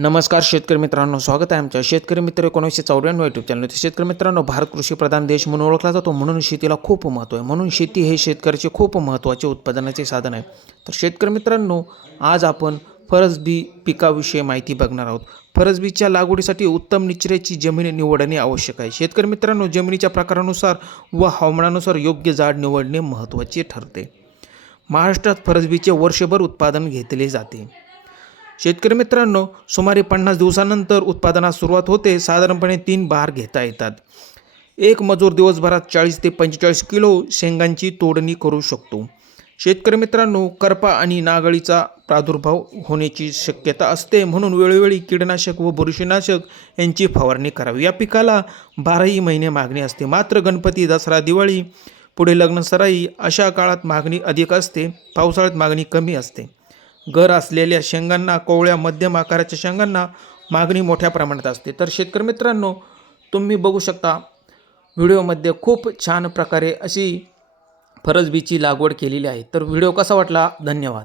नमस्कार शेतकरी मित्रांनो स्वागत आहे आमच्या शेतकरी मित्र एकोणीसशे चौऱ्याण्णव यूट्यूब चॅनल शेतकरी मित्रांनो भारत कृषीप्रधान देश म्हणून ओळखला जातो म्हणून शेतीला खूप महत्त्व आहे. म्हणून शेती हे शेतकऱ्याचे खूप महत्त्वाचे उत्पादनाचे साधन आहे. तर शेतकरी मित्रांनो आज आपण फरसबी पिकाविषयी माहिती बघणार आहोत. फरसबीच्या लागवडीसाठी उत्तम निचऱ्याची जमीन निवडणे आवश्यक आहे. शेतकरी मित्रांनो जमिनीच्या प्रकारानुसार व हवामानानुसार योग्य जाड निवडणे महत्त्वाचे ठरते. महाराष्ट्रात फरसबीचे वर्षभर उत्पादन घेतले जाते. शेतकरी मित्रांनो सुमारे पन्नास दिवसानंतर उत्पादनास सुरुवात होते. साधारणपणे तीन बहार घेता येतात. एक मजूर दिवसभरात चाळीस ते पंचेचाळीस किलो शेंगांची तोडणी करू शकतो. शेतकरी मित्रांनो करपा आणि नागळीचा प्रादुर्भाव होण्याची शक्यता असते. म्हणून वेळोवेळी कीडनाशक व बुरशीनाशक यांची फवारणी करावी. या पिकाला बाराही महिने मागणी असते. मात्र गणपती दसरा दिवाळी पुढे लग्न सराई अशा काळात मागणी अधिक असते. पावसाळ्यात मागणी कमी असते. घर असलेल्या शेंगांना कोवळ्या मध्यम आकाराच्या शेंगांना मागणी मोठ्या प्रमाणात असते. तर शेतकरी मित्रांनो तुम्ही बघू शकता व्हिडिओमध्ये खूप छान प्रकारे अशी फरसबीची लागवड केलेली आहे. तर व्हिडिओ कसा वाटला? धन्यवाद.